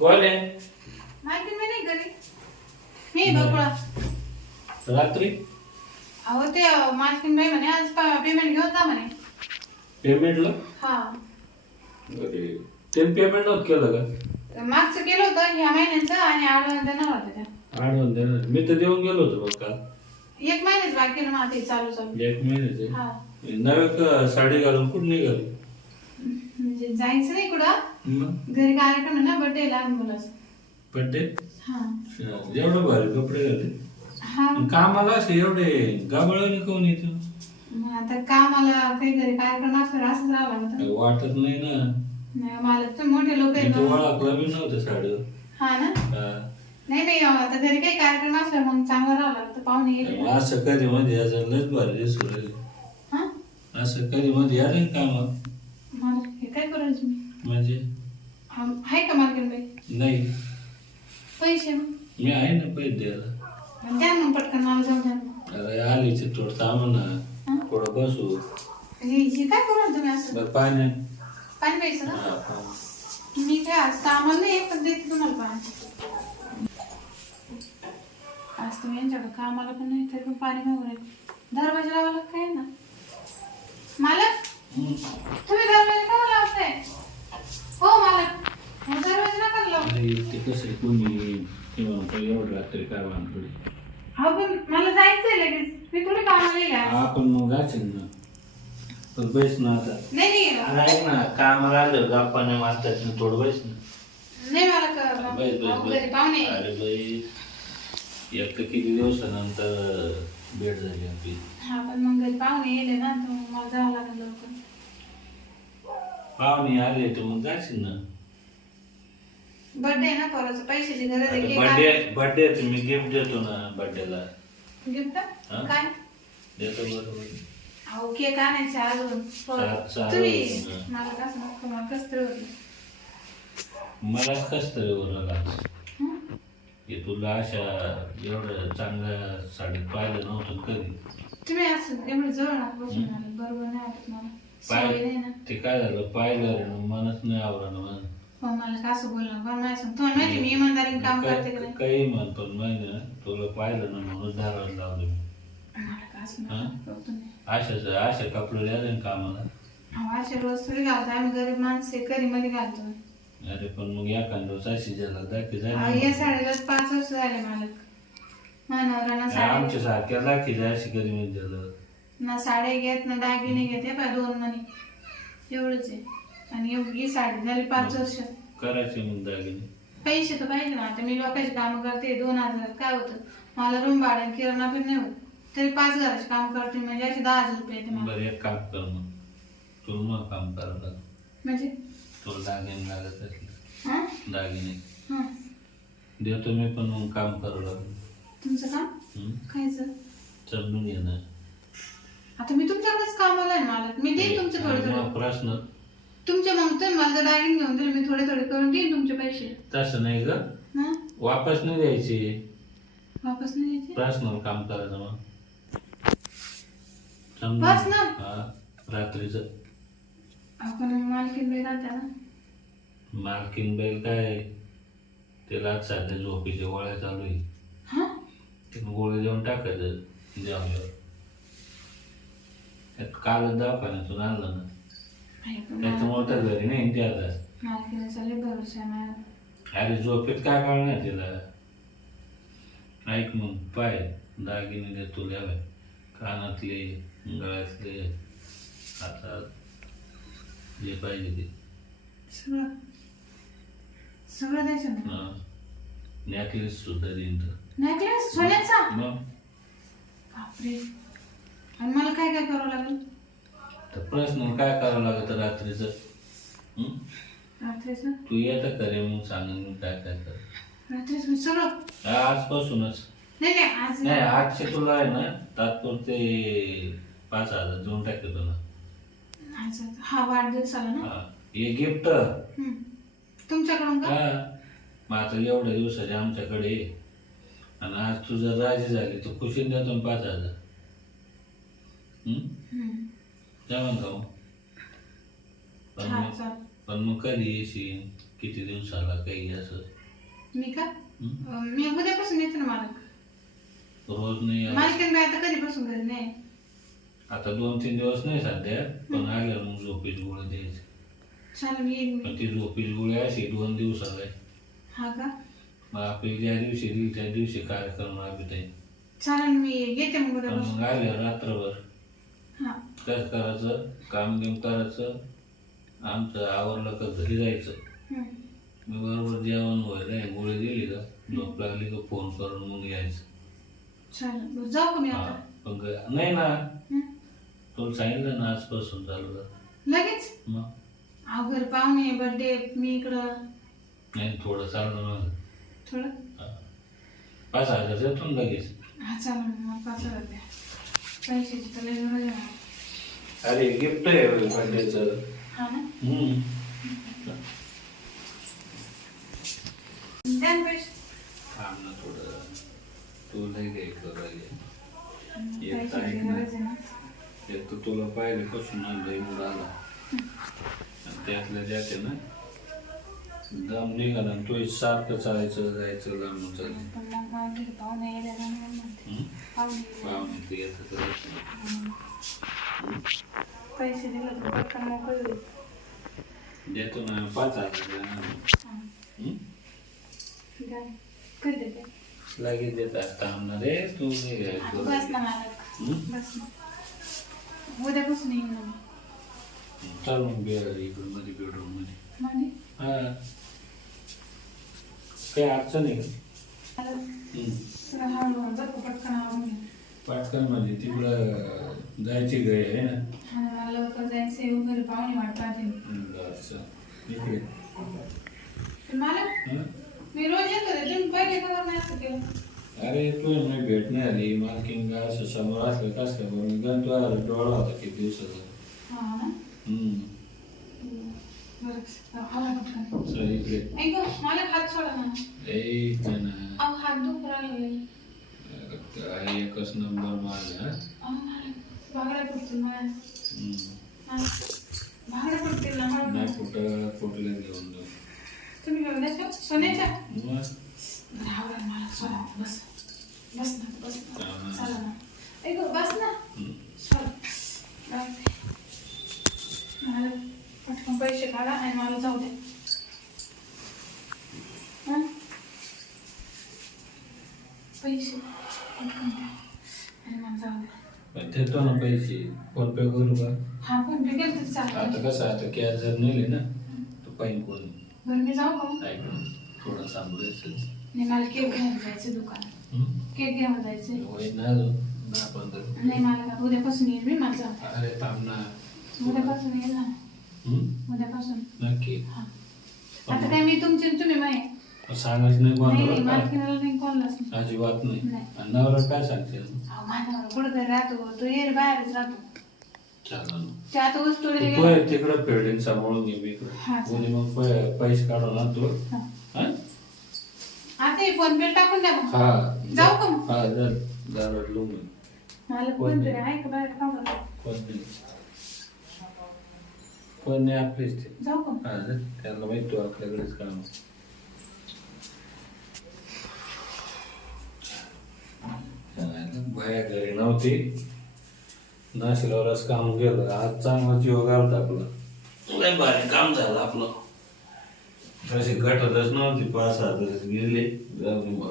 कोण आहे माहिती मी नाही घरी. मी बकुळा. रात्री अहो ते मालकीन बाई म्हणे आज पेमेंट घेऊन जा म्हणे. पेमेंटला हा. अरे ते पेमेंट नव्हतं केलं का? मागचं केलं होतं ह्या महिन्याचं आणि आडवून देणार होतं त्या. आठवण देणार. मी तर देऊन गेलो होतो बघ का एक महिन्याच बाकी ना मला ते चालू चालू. एक महिन्याचे हा. नव्या का साडी घालून कुठं निघाली? म्हणजे जायचं नाही कुठं. मग? घरी कार्यक्रम आहे ना बर्थडे लहान मुलाचं. ते हा. एवढं भारी कपडे घाले हा. कामाला असे एवढे गाबळ कोण येतो? मग आता कामाला काही घरी कार्यक्रम असल्यावर असंच राहावं लागतं. वाटत नाही ना. नाही मला तर मोठे लोक मी आहेत तर ना. ओळखला बी नव्हतं साडीवर हा ना? हा. नाही नाही आता घरी काही कार्यक्रम असला मग चांगलं राहावं लागतं. पाहुणे येईल असं कधी मध्ये याचं लयच भारी दिसू राहिले. हा? असं कधी मध्ये या रे काम मला हे काय करायचं तुम्ही म्हणजे? हा, आहे का मार्केट बाई? नाही. पैसे मग मी आहे ना पैसे द्यायला. द्या मग पटकन मला जाऊन द्या मग. अरे आलीचे थोडं थांब ना हा? थोडं बसू. हे हे काय करू तुम्ही असं? बरं पाणी. पाणी प्यायचं ना हा, पाणी. मी काय आज कामाला नाही पण देते तुम्हाला पाणी. आज तुम्ही यांच्याकडे कामाला पण नाही तरी पण पाणी मागून येते. दरवाजा लावायला काय ना? मालक. तुम्ही दरवाजा का लावताय हो मालक हो, दरवाजा ते कसं आहे, कोणी एवढं हो पण मला जायचंय लगेच. मी थोडी कामाला येईल आज. आपण मग जाशील ना? पण बैस ना आता. नाही नाही. अरे ऐक ना कामाला आलं गप्पा नाही मारतात ना थोडं बैस ना. नाही मला क- बैस बैस अहो, घरी पाहुणे बैस आहे. अरे बैस. एक तर किती दिवसानंतर भेट झाली आपली. हा पण मग घरी पाहुणे येले ना तर मग मला जावं लागेल लवकर. पाहुणे आले तर मग जाशील ना? बर्थडे ना पोराचं? पैशाची गरज आहे की बर्थडे बर्थडे मी गिफ्ट देतो ना बर्थडेला गिफ्ट हा? काय? देतो बरोबर. अहो केक आणायचे अजून. चा- चालेल. तुम्ही? हा. मला कसं नको मला कसं तरी होतं. मला कस तरी हं? की तुला अशा एवढं चांगल्या साडीत पाहिलं नव्हतं कधी. तुम्ही असं एवढं जवळ बसून बरोबर नाही वाटत मला. सवय नाही ते काय झालं? पाहिलं रे मनच नाही आवडलं मला मला का असं बोलणं पण माझ्या सांग तुम्हाला माहिती मी इमानदारीने काम करते की नाही काही म्हण पण माहिती ना तुला पाहिलं ना म्हणून धारायला लावलं मी मला का असं हा? करू तुम्ही. अशा कपडे द्याले ना कामाला अहो, असे रोज थोडी घालतो आम्ही गरीब माणसे कधी मध्ये घालतो अरे पण मग एखाद दिवस अशी झाला दाखी अहो, या साडीला पाच वर्ष झाले मालक ना नवरा साडी आमच्या सारख्या दाखी जाय अशी कधी झालं ना साड्या घेत ना दागिने घेत हे पाय दोन मनी एवढंच आहे आणि एवढी साडी झाली पाच वर्ष. करायचे मग दागिने पैसे तर पाहिजे ना आता मी लोकांची कामं करते दोन हजार काय होतं? मला रूम भाडं किराणा पण नाही होत. तरी पाच हजाराचे काम करते म्हणजे असे दहा हजार रुपये येते मला. बरं एक काम कर मग. तुला मग काम करावं लागेल म्हणजे? तुला दागिने लागत असले. हा? दागिने. हा. देतो मी पण मग काम करावं लागेल. तुमचं काम? हं? खायचं? समजून घे ना आता मी तुमच्याकडेच कामाला आहे मालक. मी देईन तुमचे थोडे थोडे. मग प्रश्न तुमचे मग तुम्ही माझं दागिने घेऊन दिले मी थोडे थोडे करून देईन तुमचे पैसे. तसं नाही ग. हा? वापस नाही द्यायची. वापस नाही द्यायचे? पर्सनल काम करायचं मग. Personal? हा रात्रीचं. आपण मालकीन बाई राहत्या ना? मालकीन बैल काय? त्याला सध्या झोपीच्या गोळ्या चालू आहे हा? ते गोळे देऊन टाकायचं जेवल्यावर त्यात काल दवाखान्यातून आणलं ना. त्याच्यामुळे तर घरी नाही ते आता भरोसा माझ्यावर. अरे झोपेत काय करणार तिला? ऐक मग पाय दागिने दे तुला कानातले गळ्यातले हातात जे पाहिजे ते. सगळं सगळं द्यायचं ना? नेकलेस सुद्धा देईन तर. नेकलेस सोन्याचा मग? बापरे. आणि मला काय काय करावं लागेल? तर प्रश्न काय करावं लागतं रात्रीचं? रात्रीचं तू येतं करे मग सांगून मी काय काय कर रात्रीच मी सगळं आजपासूनच नाही नाही आज नाही आजचे तुला आहे ना तात्पुरते पाच हजार देऊन टाकतो तुला आज हा वाढदिवसाला ना हा. हे गिफ्ट हम्म. तुमच्याकडून का हा मग आता एवढ्या दिवसाचे आमच्याकडे. आणि आज तू जर राजी झाली तर खुशीन देतो ना पाच हजार हं? हम्म. मग पण मग पण मग कधी येशील? किती दिवसाला काही असं? मी का? हं? अं, मी उद्यापासून येते ना मालक रोज नाही. मालकीन बाई आता कधीपासून घरी नाही. आता दोन तीन दिवस नाही सध्या पण आल्यावर मग झोपेची गोळी द्यायची. मी पण ती झोपेची गोळी अशी दोन दिवसाला आहे. हा का? मग आपली ज्या दिवशी दिली त्या दिवशी कार्यक्रम राबीत आहे चालेल मी येते मग पण उद्यापासून. मग आल्यावर रात्रभर. कसं करायचं काम बिम करायचं आमचं आवरलं का घरी जायचं. मी बरोबर जेवण व्हायला गोळी दिली का? झोप लागली का? फोन करून मग यायचं. चालेल. जाऊ का मी हा आता? पण ग- नाही ना. हं? तुला सांगितलं ना आजपासून चालू कर. लगेच? मग? अहो घर पाहुणे बर्थडे मी इकडं. नाही थोडं चाललं ना थोडं? हा. पाच हजार देतो ना लगेच. हा चालेल. पाच हजार द्या. पैशाची तर लई गरज आहे. अरे गिफ्ट आहे बर्थडेचं हा ना? हम्म. द्या ना पैसे थांब ना थोडं. तू नाही घ्यायचं राहिले येत पैशाची आहे ना. गरज आहे ना. एक तर तुला पाहिजे कसून लई मूड आला? आणि त्यातल्या त्यात आहे ना दम निघाला तो सारखं चालायचं जायचं लांबून पाहुणे ते पैसे दिले तर मोकळी होईल. देतो ना पाच हजार. कधी देते? लगेच देतात. थांबणार रे तू नाही आता घ्यायचं बस ना मालक. हम्म? बस ना. उद्यापासून येईन ना मी. चल मग बेड इकडं मध्ये बेडरूममध्ये? हा. काही अडचण आहे का हम्म. पटकन म्हणजे तिकडं जायची गय आहे ना? आणि मला लवकर जायचं आहे पाहुणे वाट पाहते बरं, इकडे मला हं? मी रोज येत होते तुम्ही पहिले का नाही असं केलं अरे तू भेट नाही आली मालकीन असं समोर असलं कस काय बरं गण तू आला डोळा होता किती दिवसाचा हा। ना हम्म. मला हात सोडा ना. अहो हात दुखू राहिले काय एकच नंबर मला बागड्या पडतील मला पडतील ना नाही कुठं कुठले घेऊन जाऊ? तुम्ही घेऊन सोन्याच्या. राहुल मला सोडा. बस. बस ना बस ना. चला ना. ऐक गं, बस ना. सोड. पैसे काढा आणि मला जाऊ दे. हं? पैसे आणि मला जाऊ दे. देतो ना पैसे. फोन पे करू का? हा फोन पे केलं तर चालेल आता कसं आता कॅश जर नेले ना तर पाहिजे कोणी. बरं मी जाऊ का? ऐक थोडं सांभाळायचं नाही मला केक घेऊन जायचं दुकानात. हम्म? केक घेऊन जायचं होय ना अजून. दहा पंधरा. नाही मला का उद्यापासून येईल मी दे. अरे थांब ना. उद्यापासून येईल ना? उद्यापासून. नक्की. आता काय मी तुमची आणि तुम्ही सांगायचं नाही नाही नाही कोणाला मला का? किनाला नाही कोणलाच नाही अजिबात नाही. नाही. आणि नवरा काय सांगशील अहो, माझ्यावर राहतो. तो येर बाहेरच राहतो. चालेल. ते आता तू गेला. आहे तिकडं फिल्डिंग सांभाळून घे मी हा, इकडं कोणी मग पै- पैसे काढून आणतो हा. हा? आता हे फोन पे टाकून द्या. हा. जाऊ का मग? हा जा रडलो मी मला कोण नाही. आहे का बाहेर बरं? कोण नाही कोण नाही आपलीच ते जाऊ का? हा जा. त्यांना माहीत तू आपल्याकडेच काम बाया घरी नव्हती. नाशिलावरच काम केलं. आज चांगला जीव घालता आपला. लय भारी काम झालं आपलं. तशी गटतच नव्हती. पाच सहा दिवस गेले. जाऊ दे मग.